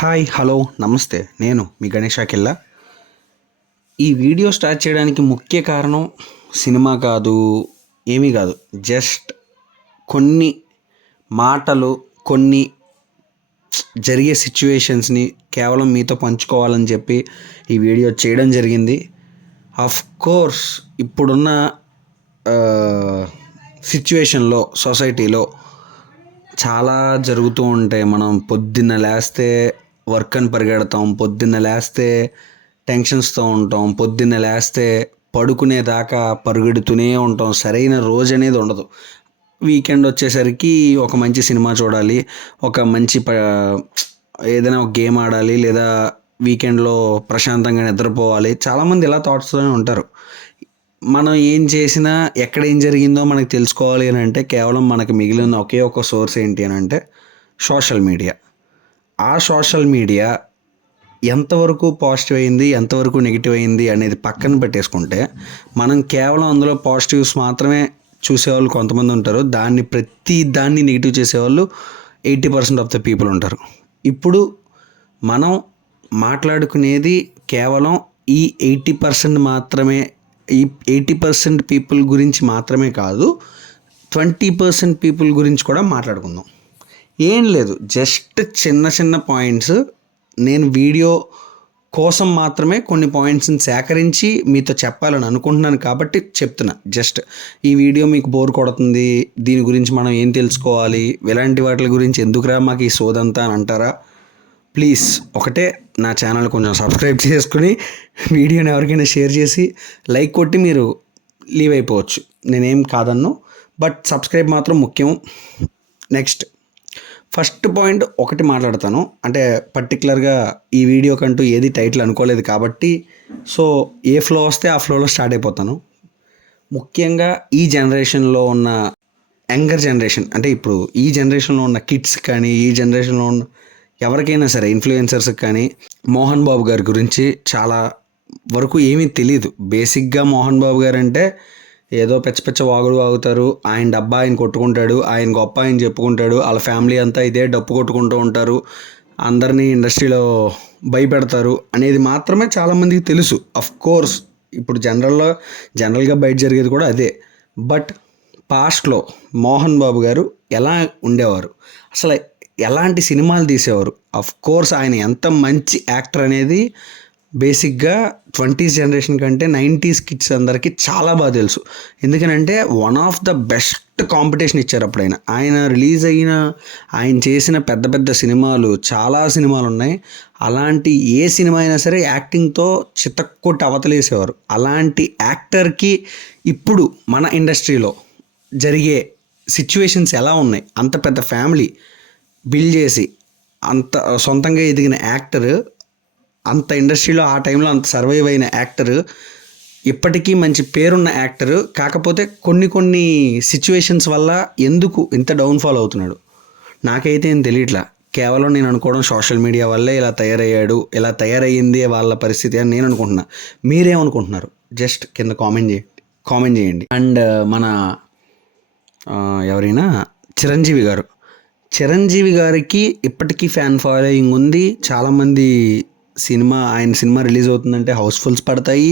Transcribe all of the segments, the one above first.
Hi hello నమస్తే. నేను మీ గణేష్ అఖిల్లా. ఈ వీడియో స్టార్ట్ చేయడానికి ముఖ్య కారణం సినిమా కాదు, ఏమీ కాదు. జస్ట్ కొన్ని మాటలు, కొన్ని జరిగే సిచ్యువేషన్స్ని కేవలం మీతో పంచుకోవాలని చెప్పి ఈ వీడియో చేయడం జరిగింది. ఆఫ్ కోర్స్ ఇప్పుడున్న సిచ్యువేషన్లో సొసైటీలో చాలా జరుగుతూ ఉంటాయి. మనం పొద్దున్న లేస్తే వర్క్ అని పరిగెడతాం, పొద్దున్న లేస్తే టెన్షన్స్తో ఉంటాం, పొద్దున్న లేస్తే పడుకునేదాకా పరుగెడుతూనే ఉంటాం. సరైన రోజు అనేది ఉండదు. వీకెండ్ వచ్చేసరికి ఒక మంచి సినిమా చూడాలి, ఒక మంచి ఏదైనా ఒక గేమ్ ఆడాలి, లేదా వీకెండ్లో ప్రశాంతంగా నిద్రపోవాలి. చాలామంది ఇలా థాట్స్తోనే ఉంటారు. మనం ఏం చేసినా ఎక్కడ ఏం జరిగిందో మనకు తెలుసుకోవాలి అని అంటే కేవలం మనకు మిగిలిన ఒకే ఒక సోర్స్ ఏంటి అని అంటే సోషల్ మీడియా. ఆ సోషల్ మీడియా ఎంతవరకు పాజిటివ్ అయింది, ఎంతవరకు నెగిటివ్ అయింది అనేది పక్కన పెట్టేసుకుంటే, మనం కేవలం అందులో పాజిటివ్స్ మాత్రమే చూసేవాళ్ళు కొంతమంది ఉంటారు. ప్రతి దాన్ని నెగిటివ్ చేసేవాళ్ళు 80% ఆఫ్ ద పీపుల్ ఉంటారు. ఇప్పుడు మనం మాట్లాడుకునేది కేవలం ఈ 80% మాత్రమే, ఈ 80% పీపుల్ గురించి మాత్రమే కాదు, 20% పీపుల్ గురించి కూడా మాట్లాడుకుందాం. ఏం లేదు, జస్ట్ చిన్న చిన్న పాయింట్స్. నేను వీడియో కోసం మాత్రమే కొన్ని పాయింట్స్ని సేకరించి మీతో చెప్పాలని అనుకుంటున్నాను కాబట్టి చెప్తున్నా. జస్ట్ ఈ వీడియో మీకు బోర్ కొడుతుంది, దీని గురించి మనం ఏం తెలుసుకోవాలి, ఇలాంటి వాటి గురించి ఎందుకురా మాకు ఈ సోదంతా అని అంటారా? ప్లీజ్ ఒకటే, నా ఛానల్ కొంచెం సబ్స్క్రైబ్ చేసుకుని వీడియోని ఎవరికైనా షేర్ చేసి లైక్ కొట్టి మీరు లీవ్ అయిపోవచ్చు. నేనేం కాదన్ను, బట్ సబ్స్క్రైబ్ మాత్రం ముఖ్యం. నెక్స్ట్ ఫస్ట్ పాయింట్ ఒకటి మాట్లాడతాను. అంటే పర్టికులర్గా ఈ వీడియో కంటూ ఏది టైటిల్ అనుకోలేదు కాబట్టి, సో ఏ ఫ్లో వస్తే ఆ ఫ్లోలో స్టార్ట్ అయిపోతాను. ముఖ్యంగా ఈ జనరేషన్లో ఉన్న యంగర్ జనరేషన్, అంటే ఇప్పుడు ఈ జనరేషన్లో ఉన్న కిడ్స్ కానీ, ఈ జనరేషన్లో ఉన్న ఎవరికైనా సరే ఇన్ఫ్లుయెన్సర్స్కి కానీ మోహన్ బాబు గారి గురించి చాలా వరకు ఏమీ తెలియదు. బేసిక్గా మోహన్ బాబు గారు అంటే ఏదో పెచ్చ వాగుడు వాగుతారు, ఆయన డబ్బా ఆయన కొట్టుకుంటాడు, ఆయన గొప్ప ఆయన చెప్పుకుంటాడు, వాళ్ళ ఫ్యామిలీ అంతా ఇదే డప్పు కొట్టుకుంటూ ఉంటారు, అందరినీ ఇండస్ట్రీలో భయపెడతారు అనేది మాత్రమే చాలామందికి తెలుసు. అఫ్ కోర్స్ ఇప్పుడు జనరల్గా బయట జరిగేది కూడా అదే. బట్ పాస్ట్లో మోహన్ బాబు గారు ఎలా ఉండేవారు, అసలు ఎలాంటి సినిమాలు తీసేవారు, అఫ్ కోర్స్ ఆయన ఎంత మంచి యాక్టర్ అనేది బేసిక్గా 20s జనరేషన్ కంటే 90s కిడ్స్ అందరికీ చాలా బాగా తెలుసు. ఎందుకనంటే one of the best competition ఇచ్చారు అప్పుడు ఆయన రిలీజ్ అయిన, ఆయన చేసిన పెద్ద పెద్ద సినిమాలు, చాలా సినిమాలు ఉన్నాయి. అలాంటి ఏ సినిమా అయినా సరే యాక్టింగ్తో చితక్కొట్టి అవతలేసేవారు. అలాంటి యాక్టర్కి ఇప్పుడు మన ఇండస్ట్రీలో జరిగే సిచ్యువేషన్స్ ఎలా ఉన్నాయి? అంత పెద్ద ఫ్యామిలీ బిల్డ్ చేసి అంత సొంతంగా ఎదిగిన యాక్టర్, అంత ఇండస్ట్రీలో ఆ టైంలో అంత సర్వైవ్ అయిన యాక్టర్, ఇప్పటికీ మంచి పేరున్న యాక్టర్, కాకపోతే కొన్ని సిచ్యువేషన్స్ వల్ల ఎందుకు ఇంత డౌన్ఫాల్ అవుతున్నాడు నాకైతే ఏం తెలియట్లా. కేవలం నేను అనుకోవడం సోషల్ మీడియా వల్లే ఇలా తయారయ్యాడు, ఇలా తయారయ్యింది వాళ్ళ పరిస్థితి అని నేను అనుకుంటున్నా. మీరేమనుకుంటున్నారు? జస్ట్ కింద కామెంట్ చేయండి. అండ్ మన ఎవరైనా చిరంజీవి గారికి ఇప్పటికీ ఫ్యాన్ ఫాలోయింగ్ ఉంది. చాలామంది ఆయన సినిమా రిలీజ్ అవుతుందంటే హౌస్ఫుల్స్ పడతాయి,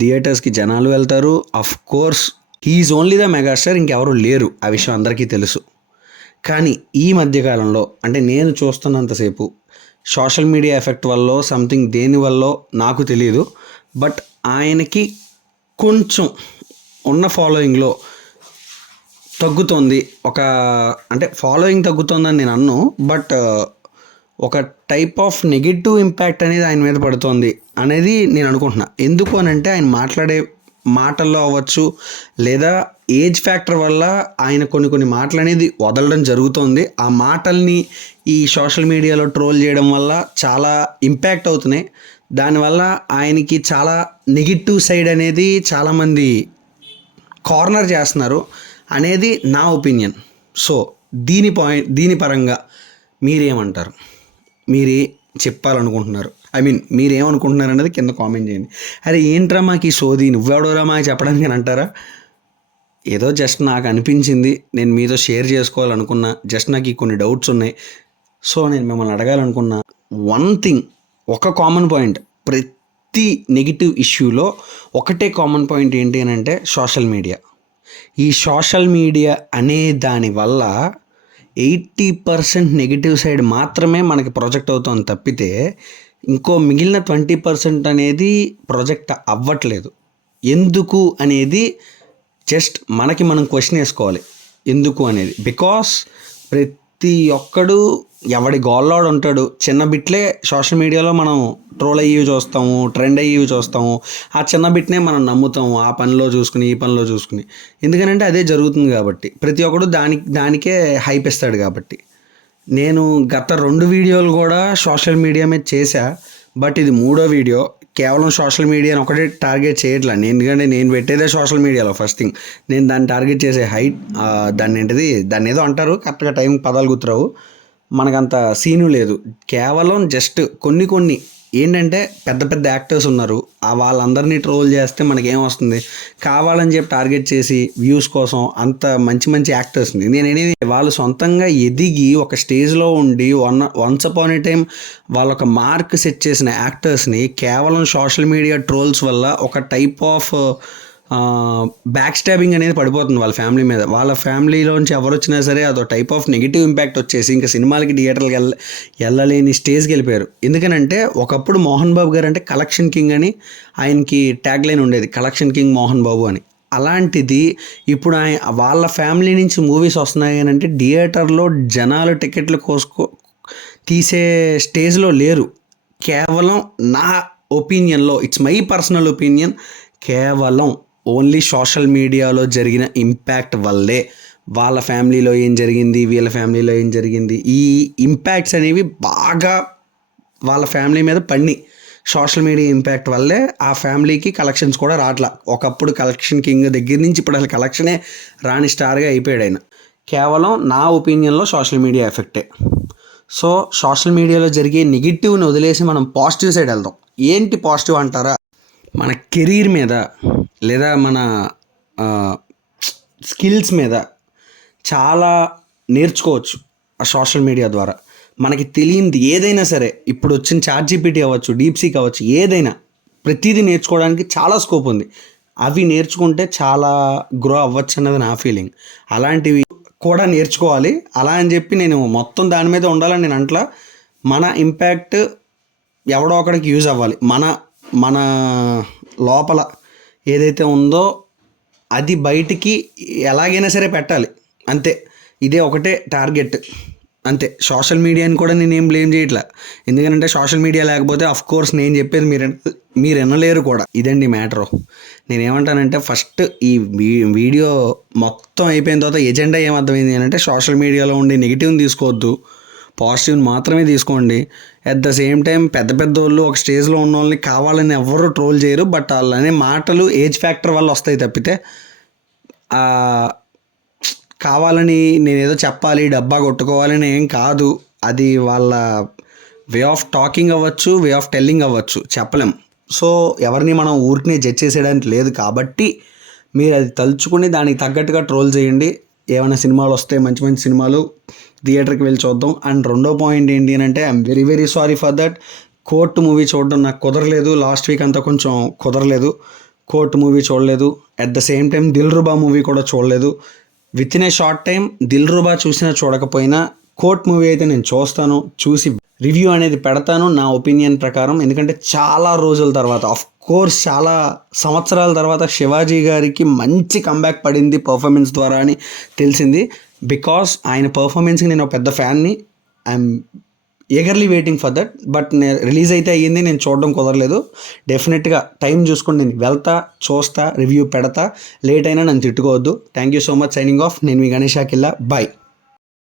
థియేటర్స్కి జనాలు వెళ్తారు. Of course he's only the megastar, ఇంకెవరు లేరు, ఆ విషయం అందరికీ తెలుసు. కానీ ఈ మధ్యకాలంలో, అంటే నేను చూస్తున్నంతసేపు సోషల్ మీడియా ఎఫెక్ట్ వల్ల సంథింగ్ దేనివల్ల నాకు తెలియదు, బట్ ఆయనకి కొంచెం ఉన్న ఫాలోయింగ్లో తగ్గుతోంది. అంటే ఫాలోయింగ్ తగ్గుతోందని నేను అన్ను, బట్ ఒక టైప్ ఆఫ్ నెగిటివ్ ఇంపాక్ట్ అనేది ఆయన మీద పడుతోంది అనేది నేను అనుకుంటున్నా. ఎందుకు అని అంటే ఆయన మాట్లాడే మాటల్లో అవ్వచ్చు, లేదా ఏజ్ ఫ్యాక్టర్ వల్ల ఆయన కొన్ని మాటలు అనేది వదలడం జరుగుతోంది. ఆ మాటల్ని ఈ సోషల్ మీడియాలో ట్రోల్ చేయడం వల్ల చాలా ఇంపాక్ట్ అవుతున్నాయి. దానివల్ల ఆయనకి చాలా నెగిటివ్ సైడ్ అనేది చాలామంది కార్నర్ చేస్తున్నారు అనేది నా ఒపీనియన్. సో దీని పరంగా మీరేమంటారు? మీరే చెప్పాలనుకుంటున్నారు? మీరేమనుకుంటున్నారు అనేది కింద కామెంట్ చేయండి. అరే ఏంట్రా మాకు ఈ సోది, నువ్వెవడోరా మాకు చెప్పడానికి అని అంటారా? ఏదో జస్ట్ నాకు అనిపించింది, నేను మీతో షేర్ చేసుకోవాలనుకున్నా. జస్ట్ నాకు కొన్ని డౌట్స్ ఉన్నాయి, సో నేను మిమ్మల్ని అడగాలనుకున్నా. వన్ థింగ్, ఒక కామన్ పాయింట్, ప్రతి నెగిటివ్ ఇష్యూలో ఒకటే కామన్ పాయింట్ ఏంటి అని అంటే సోషల్ మీడియా. ఈ సోషల్ మీడియా అనే దానివల్ల 80% నెగిటివ్ సైడ్ మాత్రమే మనకి ప్రొజెక్ట్ అవుతుంది తప్పితే ఇంకో మిగిలిన 20% అనేది ప్రొజెక్ట్ అవ్వట్లేదు. ఎందుకు అనేది జస్ట్ మనకి మనం క్వశ్చన్ వేసుకోవాలి ఎందుకు అనేది. బికాస్ ప్రతి ఒక్కడు ఎవడి గోల్లోడు ఉంటాడు. చిన్న బిట్లే సోషల్ మీడియాలో మనం ట్రోల్ అయ్యి చూస్తాము, ట్రెండ్ అయ్యి చూస్తాము. ఆ చిన్న బిట్నే మనం నమ్ముతాము, ఆ పనిలో చూసుకుని ఈ పనిలో చూసుకుని. ఎందుకనంటే అదే జరుగుతుంది కాబట్టి, ప్రతి ఒక్కడు దానికే హైప్ ఇస్తాడు కాబట్టి. నేను గత 2 వీడియోలు కూడా సోషల్ మీడియా మీద చేశా, బట్ ఇది 3వ వీడియో. కేవలం సోషల్ మీడియాని ఒకటే టార్గెట్ చేయట్లా నేను, ఎందుకంటే నేను పెట్టేదే సోషల్ మీడియాలో. ఫస్ట్ థింగ్, నేను దాన్ని టార్గెట్ చేసే దాన్ని ఏదో అంటారు, కరెక్ట్గా టైం పదాలు గుర్తురావు, మనకంత సీను లేదు. కేవలం జస్ట్ కొన్ని ఏంటంటే పెద్ద పెద్ద యాక్టర్స్ ఉన్నారు, వాళ్ళందరినీ ట్రోల్ చేస్తే మనకేం వస్తుంది, కావాలని చెప్పి టార్గెట్ చేసి వ్యూస్ కోసం అంత మంచి యాక్టర్స్ని నేనేది వాళ్ళు సొంతంగా ఎదిగి ఒక స్టేజ్లో ఉండి వన్స్ అపాన్ ఏ టైం వాళ్ళొక మార్క్ సెట్ చేసిన యాక్టర్స్ని కేవలం సోషల్ మీడియా ట్రోల్స్ వల్ల ఒక టైప్ ఆఫ్ బ్యాక్ స్టాబింగ్ అనేది పడిపోతుంది వాళ్ళ ఫ్యామిలీ మీద. వాళ్ళ ఫ్యామిలీలోంచి ఎవరు వచ్చినా సరే అదో టైప్ ఆఫ్ నెగిటివ్ ఇంపాక్ట్ వచ్చేసి ఇంకా సినిమాలకి థియేటర్కి వెళ్ళలేని స్టేజ్కి వెళ్ళిపోయారు. ఎందుకనంటే ఒకప్పుడు మోహన్ బాబు గారు అంటే కలెక్షన్ కింగ్ అని ఆయనకి ట్యాగ్ లైన్ ఉండేది, కలెక్షన్ కింగ్ మోహన్ బాబు అని. అలాంటిది ఇప్పుడు వాళ్ళ ఫ్యామిలీ నుంచి మూవీస్ వస్తున్నాయి అని అంటే థియేటర్లో జనాలు టికెట్లు తీసే స్టేజ్లో లేరు. కేవలం నా ఒపీనియన్లో, ఇట్స్ మై పర్సనల్ ఒపీనియన్, కేవలం ఓన్లీ సోషల్ మీడియాలో జరిగిన ఇంపాక్ట్ వల్లే వాళ్ళ ఫ్యామిలీలో ఏం జరిగింది, వీళ్ళ ఫ్యామిలీలో ఏం జరిగింది, ఈ ఇంపాక్ట్స్ అనేవి బాగా వాళ్ళ ఫ్యామిలీ మీద పడి సోషల్ మీడియా ఇంపాక్ట్ వల్లే ఆ ఫ్యామిలీకి కలెక్షన్స్ కూడా రావట్లా. ఒకప్పుడు కలెక్షన్ కింగ్ దగ్గర నుంచి ఇప్పుడు అసలు కలెక్షనే రాని స్టార్గా అయిపోయాడు ఆయన. కేవలం నా ఒపీనియన్లో సోషల్ మీడియా ఎఫెక్టే. సో సోషల్ మీడియాలో జరిగే నెగిటివ్ని వదిలేసి మనం పాజిటివ్ సైడ్ వెళ్దాం. ఏంటి పాజిటివ్ అంటారా? మన కెరీర్ మీద లేదా మన స్కిల్స్ మీద చాలా నేర్చుకోవచ్చు ఆ సోషల్ మీడియా ద్వారా. మనకి తెలియంది ఏదైనా సరే, ఇప్పుడు వచ్చిన ChatGPT అవ్వచ్చు, డీప్సీక్ అవ్వచ్చు, ఏదైనా ప్రతిదీ నేర్చుకోవడానికి చాలా స్కోప్ ఉంది. అవి నేర్చుకుంటే చాలా గ్రో అవ్వచ్చు అన్నది నా ఫీలింగ్. అలాంటివి కూడా నేర్చుకోవాలి. అలా అని చెప్పి నేను మొత్తం దాని మీద ఉండాలని నేను అంట్లా. మన ఇంపాక్ట్ ఎవడో ఒకడికి యూజ్ అవ్వాలి. మన లోపల ఏదైతే ఉందో అది బయటికి ఎలాగైనా సరే పెట్టాలి, అంతే. ఇదే ఒకటే టార్గెట్, అంతే. సోషల్ మీడియాని కూడా నేనేం బ్లేమ్ చేయట్లా, ఎందుకంటే సోషల్ మీడియా లేకపోతే అఫ్కోర్స్ నేను చెప్పేది మీరు వినలేరు కూడా. ఇదండి మ్యాటరు. నేనేమంటానంటే ఫస్ట్ ఈ వీడియో మొత్తం అయిపోయిన తర్వాత ఎజెండా ఏమర్థమైంది అంటే సోషల్ మీడియాలో ఉండే నెగిటివ్ని తీసుకోవద్దు, పాజిటివ్ని మాత్రమే తీసుకోండి. అట్ ద సేమ్ టైం పెద్ద వాళ్ళు ఒక స్టేజ్లో ఉన్న వాళ్ళని కావాలని ఎవరు ట్రోల్ చేయరు, బట్ వాళ్ళనే మాటలు ఏజ్ ఫ్యాక్టర్ వల్ల వస్తాయి తప్పితే కావాలని నేనేదో చెప్పాలి, డబ్బా కొట్టుకోవాలని ఏం కాదు. అది వాళ్ళ వే ఆఫ్ టాకింగ్ అవ్వచ్చు, వే ఆఫ్ టెల్లింగ్ అవ్వచ్చు, చెప్పలేం. సో ఎవరిని మనం ఊరికనే జడ్జ్ చేసేయడానికి లేదు కాబట్టి మీరు అది తలుచుకుని దానికి తగ్గట్టుగా ట్రోల్ చేయండి. ఏమైనా సినిమాలు వస్తే మంచి సినిమాలు థియేటర్కి వెళ్ళి చూద్దాం. అండ్ రెండో పాయింట్ ఏంటి అని అంటే I'm very sorry for that. Court movie చూడడం నాకు కుదరలేదు, లాస్ట్ వీక్ అంతా కొంచెం కుదరలేదు. కోర్టు మూవీ చూడలేదు, at the same time Dilruba movie కూడా చూడలేదు. With in a short time Dilruba చూసినా చూడకపోయినా కోర్ట్ మూవీ అయితే నేను చూస్తాను, చూసి రివ్యూ అనేది పెడతాను నా ఒపీనియన్ ప్రకారం. ఎందుకంటే చాలా రోజుల తర్వాత, ఆఫ్ కోర్స్ చాలా సంవత్సరాల తర్వాత శివాజీ గారికి మంచి కంబ్యాక్ పడింది పర్ఫార్మెన్స్ ద్వారా అని తెలిసింది. బికాస్ ఆయన పర్ఫార్మెన్స్కి నేను ఒక పెద్ద ఫ్యాన్ని. I'm eagerly waiting for that. But నేను రిలీజ్ అయితే అయ్యింది, నేను చూడడం కుదరలేదు. డెఫినెట్గా టైం చూసుకొని నేను వెళ్తా, చూస్తా, రివ్యూ పెడతా. లేట్ అయినా నన్ను తిట్టుకోవద్దు. Thank you so much. Signing off. నేను మీ గణేష్ అఖిల్లా. బాయ్.